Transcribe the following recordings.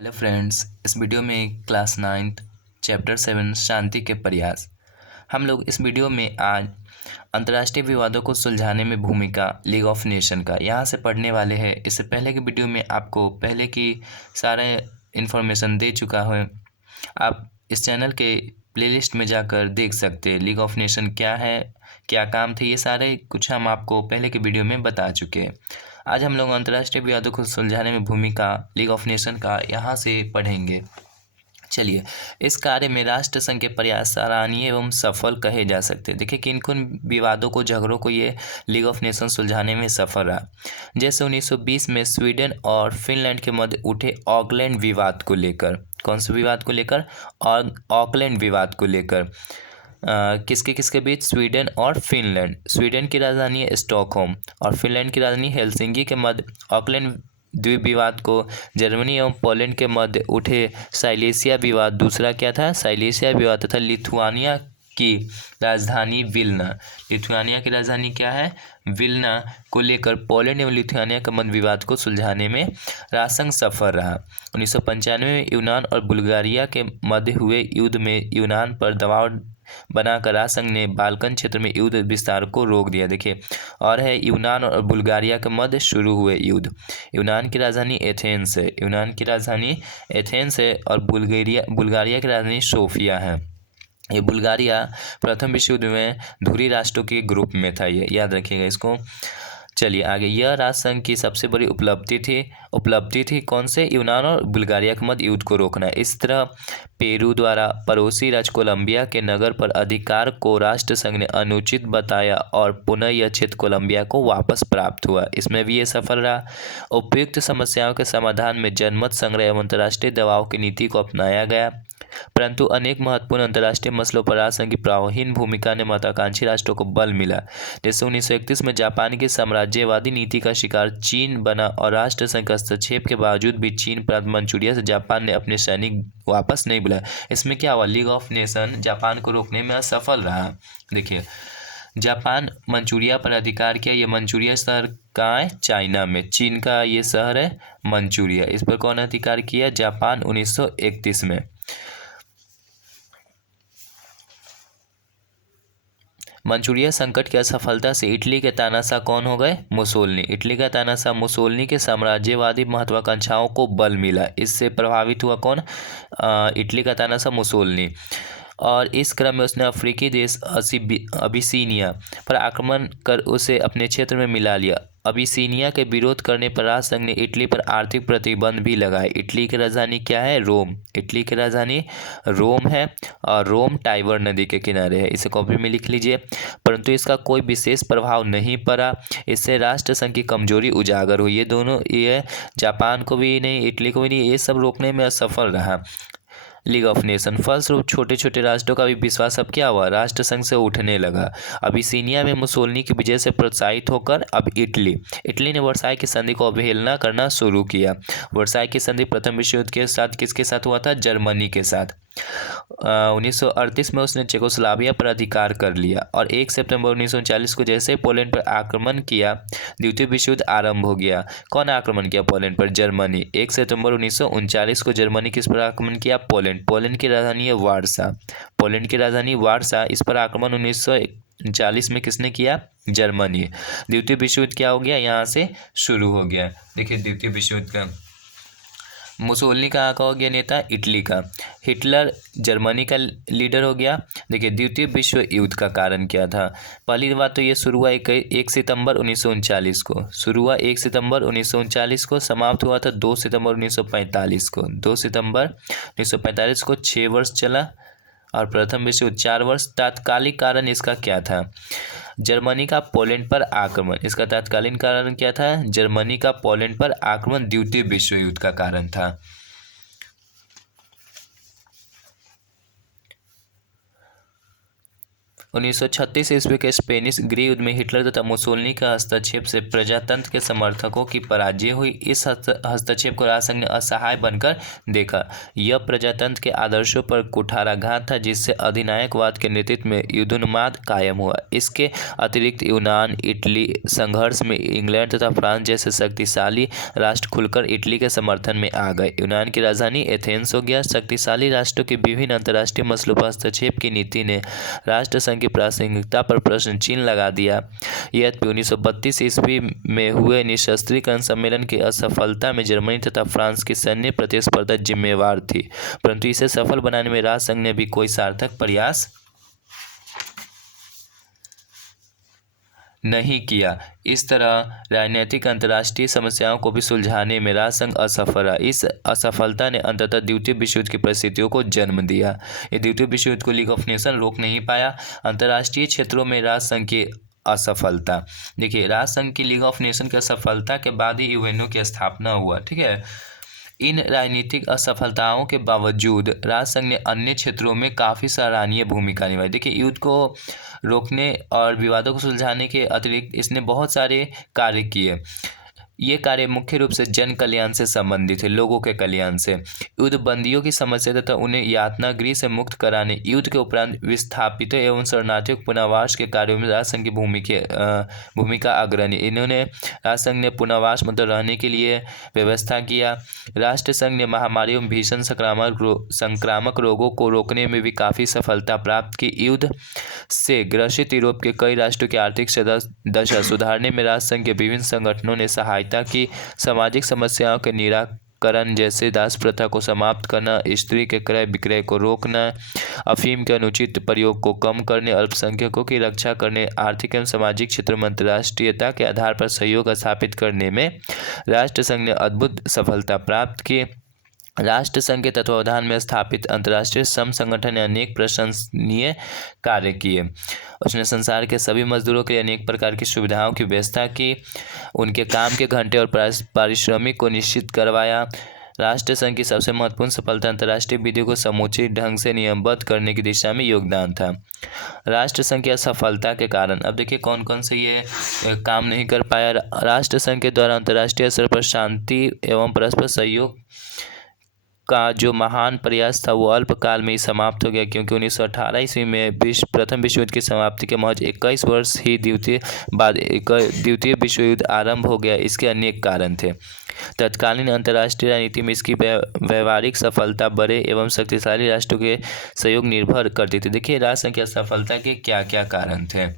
Hello friends, इस video में class 9th chapter 7 शांति के प्रयास। हम लोग इस वीडियो में आज अंतर्राष्ट्रीय विवादों को सुलझाने में भूमिका लीग ऑफ नेशन का यहाँ से पढ़ने वाले हैं। इससे पहले की वीडियो में आपको पहले की सारे इन्फॉर्मेशन दे चुका है। आप इस चैनल के प्लेलिस्ट में जाकर देख सकते हैं लीग ऑफ नेशन क्या है, क्या काम थे, ये सारे कुछ हम आपको पहले के वीडियो में बता चुके हैं। आज हम लोग अंतर्राष्ट्रीय विवादों को सुलझाने में भूमिका लीग ऑफ नेशन का यहाँ से पढ़ेंगे। चलिए, इस कार्य में राष्ट्र संघ के प्रयास सराहनीय एवं सफल कहे जा सकते हैं। देखिए किन किन विवादों को, झगड़ों को ये लीग ऑफ नेशन सुलझाने में सफल रहा। जैसे 1920 में स्वीडन और फिनलैंड के मध्य उठे ऑकलैंड विवाद को लेकर। कौन से विवाद को लेकर? ऑकलैंड विवाद को लेकर। किसके किसके बीच? स्वीडन और फिनलैंड। स्वीडन की राजधानी है स्टॉकहोम और फिनलैंड की राजधानी हेलसिंकी के मध्य ऑकलैंड द्वीप विवाद को जर्मनी एवं पोलैंड के मध्य उठे साइलेसिया विवाद। दूसरा क्या था? साइलेसिया विवाद तथा लिथुआनिया की राजधानी विल्ना। लिथुआनिया की राजधानी क्या है? विल्ना को लेकर पोलैंड एवं लिथुआनिया के मध्य विवाद को सुलझाने में राजसंघ सफल रहा। 1995 में यूनान और बुल्गारिया के मध्य हुए युद्ध में यूनान पर दबाव बनाकर राजसंघ ने बाल्कन क्षेत्र में युद्ध विस्तार को रोक दिया। देखिए, और है यूनान और बुल्गारिया के मध्य शुरू हुए युद्ध। यूनान की राजधानी एथेंस है। यूनान की राजधानी एथेंस है और बुल्गारिया की राजधानी सोफिया है। ये बुल्गारिया प्रथम विश्व युद्ध में धुरी राष्ट्रों के ग्रुप में था, ये याद रखिएगा इसको। चलिए आगे, यह राजसंघ की सबसे बड़ी उपलब्धि थी कौन से? यूनान और बुल्गारिया के मध्य युद्ध को रोकना। इस तरह पेरू द्वारा पड़ोसी राज्य कोलंबिया के नगर पर अधिकार को राष्ट्र संघ ने अनुचित बताया और पुनः यह क्षेत्र कोलंबिया को वापस प्राप्त हुआ। इसमें भी ये सफल रहा। उपयुक्त समस्याओं के समाधान में जनमत संग्रह एवं अंतर्राष्ट्रीय दबाव की नीति को अपनाया गया, परंतु अनेक महत्वपूर्ण अंतर्राष्ट्रीय मसलों पर राजसंघ की प्रभावहीन भूमिका ने महत्वाकांक्षी राष्ट्रों को बल मिला। जैसे 1931 में जापान की साम्राज्यवादी नीति का शिकार चीन बना और राष्ट्र संघ के हस्तक्षेप के बावजूद भी चीन प्रांत मंचूरिया से जापान ने अपने सैनिक वापस नहीं बुलाए। इसमें क्या हुआ? लीग ऑफ नेशन जापान को रोकने में असफल रहा। देखिए, जापान मंचूरिया पर अधिकार किया। ये मंचूरिया शहर कहाँ है? चाइना में। चीन का ये शहर है मंचूरिया। इस पर कौन अधिकार किया? जापान 1931 में। मंचूरिया संकट की असफलता से इटली के तानाशाह कौन हो गए? मुसोलिनी। इटली का तानाशाह मुसोलिनी के साम्राज्यवादी महत्वाकांक्षाओं को बल मिला। इससे प्रभावित हुआ कौन? इटली का तानाशाह मुसोलिनी। और इस क्रम में उसने अफ्रीकी देश अबिसीनिया पर आक्रमण कर उसे अपने क्षेत्र में मिला लिया। अबिसीनिया के विरोध करने पर राजसंघ ने इटली पर आर्थिक प्रतिबंध भी लगाए। इटली की राजधानी क्या है? रोम। इटली की राजधानी रोम है और रोम टाइबर नदी के किनारे है। इसे कॉपी में लिख लीजिए। परंतु इसका कोई विशेष प्रभाव नहीं पड़ा। इससे राष्ट्र संघ की कमजोरी उजागर हुई। ये दोनों, ये जापान को भी नहीं, इटली को भी नहीं, ये सब रोकने में असफल रहा लीग ऑफ नेशन। फलस्वरूप छोटे छोटे राष्ट्रों का भी विश्वास अब क्या हुआ? राष्ट्र संघ से उठने लगा। अबिसीनिया में मुसोलिनी की विजय से प्रोत्साहित होकर अब इटली ने वर्साई की संधि को अवहेलना करना शुरू किया। वर्साई की संधि प्रथम विश्व युद्ध के साथ किसके साथ हुआ था? जर्मनी के साथ। 1938 में उसने चेकोस्लोवाकिया पर अधिकार कर लिया और 1 सितंबर 1939 को जैसे पोलैंड पर आक्रमण किया, द्वितीय विश्व युद्ध आरंभ हो गया। कौन आक्रमण किया पोलैंड पर? जर्मनी। 1 सितंबर 1939 को जर्मनी किस पर आक्रमण किया? पोलैंड। पोलैंड की राजधानी है वारसा। पोलैंड की राजधानी वारसा। इस पर आक्रमण 1939 में किसने किया? जर्मनी। द्वितीय विश्व युद्ध क्या हो गया? यहाँ से शुरू हो गया। देखिए, द्वितीय विश्व युद्ध का मुसोलिनी कहाँ का हो गया नेता? इटली का। हिटलर जर्मनी का लीडर हो गया। देखिए, द्वितीय विश्व युद्ध का कारण क्या था? पहली बात तो ये शुरू हुआ 1 सितंबर 1939 को। शुरू हुआ 1 सितंबर 1939 को, समाप्त हुआ था 2 सितंबर 1945 को। 2 सितंबर 1945 को 6 वर्ष चला और प्रथम विश्व युद्ध 4 वर्ष। तात्कालिक कारण इसका क्या था? जर्मनी का पोलैंड पर आक्रमण। इसका तात्कालीन कारण क्या था? जर्मनी का पोलैंड पर आक्रमण द्वितीय विश्व युद्ध का कारण था। 1936 ईस्वी के स्पेनिश गृह युद्ध में हिटलर तथा मुसोलिनी के हस्तक्षेप से प्रजातंत्र के समर्थकों की पराजय हुई। इस हस्तक्षेप को राजसंघ ने असहाय बनकर देखा। यह प्रजातंत्र के आदर्शों पर कुठाराघात था, जिससे अधिनायकवाद के नेतृत्व में युद्धोन्माद कायम हुआ। इसके अतिरिक्त यूनान इटली संघर्ष में इंग्लैंड तथा फ्रांस जैसे शक्तिशाली राष्ट्र खुलकर इटली के समर्थन में आ गए। यूनान की राजधानी एथेंस हो गया। शक्तिशाली राष्ट्रों के विभिन्न अंतर्राष्ट्रीय मसलों पर हस्तक्षेप की नीति ने राष्ट्रसंघ की प्रासंगिकता पर प्रश्न चिन्ह लगा दिया। यद्यपि 1932 ईस्वी में हुए निशस्त्रीकरण सम्मेलन की असफलता में जर्मनी तथा फ्रांस की सैन्य प्रतिस्पर्धा जिम्मेवार थी, परंतु इसे सफल बनाने में राजसंघ ने भी कोई सार्थक प्रयास नहीं किया। इस तरह राजनीतिक अंतर्राष्ट्रीय समस्याओं को भी सुलझाने में राजसंघ असफल रहा। इस असफलता ने अंततः द्वितीय विश्व युद्ध की परिस्थितियों को जन्म दिया। ये द्वितीय विश्व युद्ध को लीग ऑफ नेशन रोक नहीं पाया। अंतर्राष्ट्रीय क्षेत्रों में राजसंघ की असफलता, देखिए राजसंघ की लीग ऑफ नेशन की असफलता के बाद ही यूएनओ की स्थापना हुआ। ठीक है, इन राजनीतिक असफलताओं के बावजूद राजसंघ ने अन्य क्षेत्रों में काफ़ी सराहनीय भूमिका निभाई। देखिए युद्ध को रोकने और विवादों को सुलझाने के अतिरिक्त इसने बहुत सारे कार्य किए। ये कार्य मुख्य रूप से जन कल्याण से संबंधित है, लोगों के कल्याण से। युद्ध बंदियों की समस्या तथा उन्हें यातना गृह से मुक्त कराने, युद्ध के उपरांत विस्थापितों एवं शरणार्थियों के पुनर्वास के कार्यों में राजसंघ की भूमिका अग्रणी। इन्होंने राजसंघ ने पुनर्वास मतलब रहने के लिए व्यवस्था किया। राष्ट्रसंघ ने महामारी एवं भीषण संक्रामक रोगों को रोकने में भी काफ़ी सफलता प्राप्त की। युद्ध से ग्रसित यूरोप के कई राष्ट्रों की आर्थिक दशा सुधारने में राजसंघ के विभिन्न संगठनों ने सहायता की। सामाजिक समस्याओं के निराकरण जैसे दास प्रथा को समाप्त करना, स्त्री के क्रय विक्रय को रोकना, अफीम के अनुचित प्रयोग को कम करने, अल्पसंख्यकों की रक्षा करने, आर्थिक एवं सामाजिक क्षेत्र में अंतर्राष्ट्रीयता के आधार पर सहयोग स्थापित करने में राष्ट्रसंघ ने अद्भुत सफलता प्राप्त की। राष्ट्रसंघ के तत्वावधान में स्थापित अंतर्राष्ट्रीय श्रम संगठन ने अनेक प्रशंसनीय कार्य किए। उसने संसार के सभी मजदूरों के लिए अनेक प्रकार की सुविधाओं की व्यवस्था की, उनके काम के घंटे और पारिश्रमिक को निश्चित करवाया। राष्ट्रसंघ की सबसे महत्वपूर्ण सफलता अंतर्राष्ट्रीय विधियों को समुचित ढंग से नियमबद्ध करने की दिशा में योगदान था। राष्ट्रसंघ की असफलता के कारण, अब देखिए कौन कौन से ये काम नहीं कर पाया। राष्ट्रसंघ के द्वारा अंतर्राष्ट्रीय स्तर पर शांति एवं परस्पर सहयोग का जो महान प्रयास था वो अल्पकाल में ही समाप्त हो गया, क्योंकि 1918 ईस्वी में प्रथम विश्व युद्ध की समाप्ति के महज 21 वर्ष ही द्वितीय विश्व युद्ध आरंभ हो गया। इसके अनेक कारण थे। तत्कालीन अंतर्राष्ट्रीय राजनीति में इसकी व्यवहारिक सफलता बड़े एवं शक्तिशाली राष्ट्रों के सहयोग निर्भर करती थी। देखिए राजसंघ की असफलता के क्या क्या कारण थे।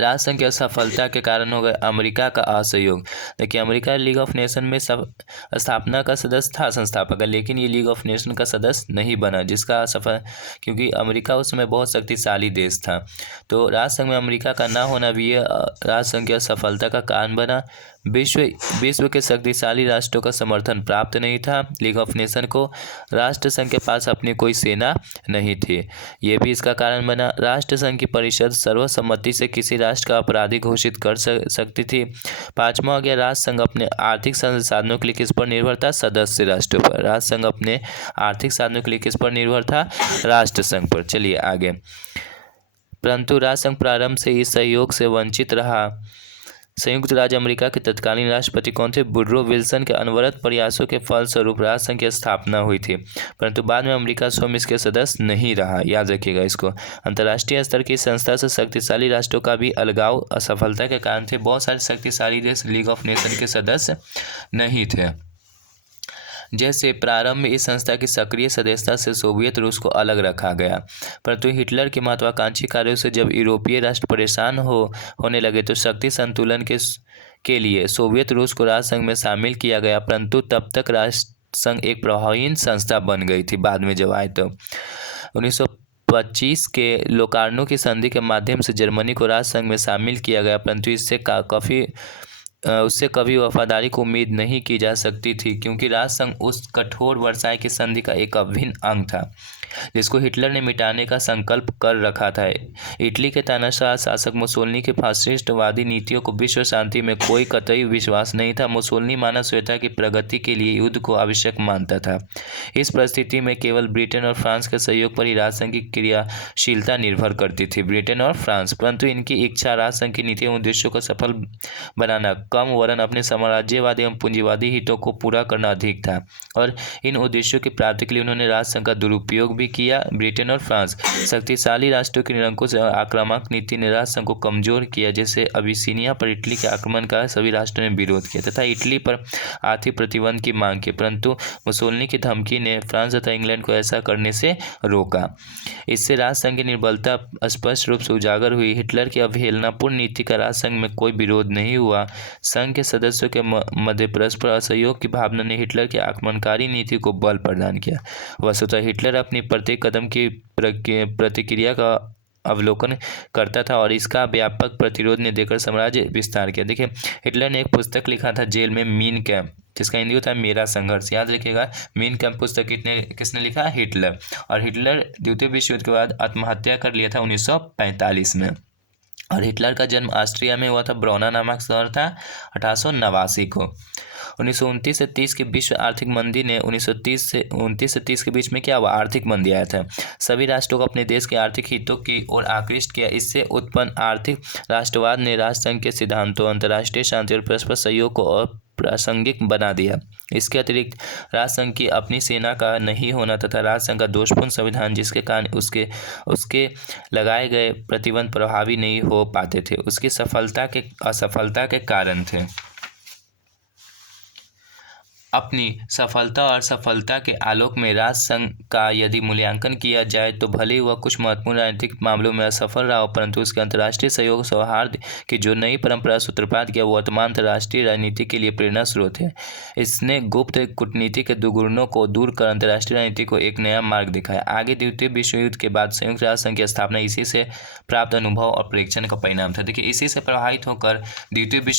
राजसंघ की असफलता के कारण हो गए अमेरिका का असहयोग। देखिए अमेरिका लीग ऑफ नेशन में स्थापना का सदस्य था, संस्थापक, लेकिन ये लीग ऑफ नेशन का सदस्य नहीं बना, जिसका असफल क्योंकि अमेरिका उस समय बहुत शक्तिशाली देश था। तो राजसंघ में अमेरिका का ना होना भी राजसंघ की असफलता का कारण बना। विश्व के शक्तिशाली राष्ट्रों का समर्थन प्राप्त नहीं था लीग ऑफ नेशन को। राष्ट्रसंघ के पास अपनी कोई सेना नहीं थी, ये भी इसका कारण बना। राष्ट्रसंघ की परिषद सर्वसम्मति से किसी राष्ट्र का अपराधी घोषित कर सकती थी। पांचवा हो गया राष्ट्रसंघ अपने आर्थिक संसाधनों के लिए किस पर निर्भर था, सदस्य राष्ट्रों पर। राष्ट्रसंघ अपने आर्थिक साधनों के लिए किस पर निर्भर था, राष्ट्रसंघ पर। चलिए आगे। परंतु राष्ट्रसंघ प्रारंभ से इस सहयोग से वंचित रहा। संयुक्त राज्य अमेरिका के तत्कालीन राष्ट्रपति कौन थे, वुडरो विल्सन के अनवरत प्रयासों के फलस्वरूप राष्ट्रसंघ की स्थापना हुई थी, परंतु बाद में अमेरिका स्वयं इसके सदस्य नहीं रहा। याद रखिएगा इसको। अंतर्राष्ट्रीय स्तर की संस्था से शक्तिशाली राष्ट्रों का भी अलगाव असफलता के कारण थे। बहुत सारे शक्तिशाली देश लीग ऑफ नेशन के सदस्य नहीं थे। जैसे प्रारंभ में इस संस्था की सक्रिय सदस्यता से सोवियत रूस को अलग रखा गया, परंतु हिटलर के महत्वाकांक्षी कार्यों से जब यूरोपीय राष्ट्र परेशान होने लगे तो शक्ति संतुलन के लिए सोवियत रूस को राष्ट्रसंघ में शामिल किया गया, परंतु तब तक राष्ट्रसंघ एक प्रभावहीन संस्था बन गई थी। बाद में जब आए तो 1925 के लोकार्नो की संधि के माध्यम से जर्मनी को राष्ट्रसंघ में शामिल किया गया, परंतु उससे कभी वफादारी को उम्मीद नहीं की जा सकती थी, क्योंकि राष्ट्रसंघ उस कठोर वर्साई की संधि का एक अभिन्न अंग था। जिसको हिटलर ने मिटाने का संकल्प कर रखा था। इटली के तानाशाह शासक मुसोलिनी की फासिस्टवादी नीतियों को विश्व शांति में कोई कतई विश्वास नहीं था। मुसोलिनी मानव सभ्यता की प्रगति के लिए युद्ध को आवश्यक मानता था। इस परिस्थिति में केवल ब्रिटेन और फ्रांस के सहयोग पर ही राजसंघ की क्रियाशीलता निर्भर करती थी। ब्रिटेन और फ्रांस, परंतु इनकी इच्छा राजसंघ की नीति एवं उद्देश्यों को सफल बनाना कम वरन अपने साम्राज्यवादी एवं पूंजीवादी हितों को पूरा करना अधिक था, और इन उद्देश्यों की प्राप्ति के लिए उन्होंने राजसंघ का दुरुपयोग भी किया। ब्रिटेन और फ्रांस शक्तिशाली राष्ट्रों की निरंकुश और आक्रामक नीति ने राजसंघ को कमजोर किया। जैसे अबिसिनिया पर इटली के आक्रमण का सभी राष्ट्रों ने विरोध किया तथा इटली पर आर्थिक प्रतिबंध की मांग की, परंतु मुसोलिनी की धमकी ने फ्रांस तथा इंग्लैंड को ऐसा करने से रोका। इससे राजसंघ की निर्बलता स्पष्ट रूप से उजागर हुई। हिटलर की अवहेलनापूर्ण नीति का राजसंघ में कोई विरोध नहीं हुआ। संघ के सदस्यों के मध्य परस्पर असहयोग की भावना ने हिटलर की आक्रमणकारी नीति को बल प्रदान किया। वस्तुतः हिटलर अपनी प्रत्येक कदम की प्रतिक्रिया का अवलोकन करता था और इसका व्यापक प्रतिरोध ने देकर साम्राज्य विस्तार किया। देखिए, हिटलर ने एक पुस्तक लिखा था जेल में, मीन कैंप, जिसका हिंदी होता है मेरा संघर्ष। याद रखिएगा, मीन कैंप पुस्तक किसने लिखा? हिटलर। और हिटलर द्वितीय विश्व युद्ध के बाद आत्महत्या कर लिया था 1945 में। और हिटलर का जन्म ऑस्ट्रिया में हुआ था। ब्रोना नामक शहर था 1889 को। 1929 से 30 की विश्व आर्थिक मंदी ने 1929 से 30 के बीच में क्या हुआ? आर्थिक मंदी आया था। सभी राष्ट्रों को अपने देश के आर्थिक हितों की ओर आकृष्ट किया। इससे उत्पन्न आर्थिक राष्ट्रवाद ने राजसंघ के सिद्धांतों, अंतर्राष्ट्रीय शांति और परस्पर सहयोग को अप्रासंगिक बना दिया। इसके अतिरिक्त राजसंघ की अपनी सेना का नहीं होना तथा राजसंघ का दोषपूर्ण संविधान, जिसके कारण उसके लगाए गए प्रतिबंध प्रभावी नहीं हो पाते थे, उसकी असफलता के कारण थे। अपनी सफलता और सफलता के आलोक में राजसंघ का यदि मूल्यांकन किया जाए तो भले ही वह कुछ महत्वपूर्ण राजनीतिक मामलों में असफल रहा हो, परंतु उसके अंतर्राष्ट्रीय सहयोग सौहार्द की जो नई परंपरा सूत्रपात किया वो वर्तमान अंतर्राष्ट्रीय राजनीति के लिए प्रेरणा स्रोत है। इसने गुप्त कूटनीति के दुर्गुणों को दूर कर अंतर्राष्ट्रीय राजनीति को एक नया मार्ग दिखाया। आगे द्वितीय विश्व युद्ध के बाद संयुक्त राष्ट्र संघ की स्थापना इसी से प्राप्त अनुभव और परीक्षण का परिणाम था। देखिए, इसी से प्रभावित होकर द्वितीय विश्व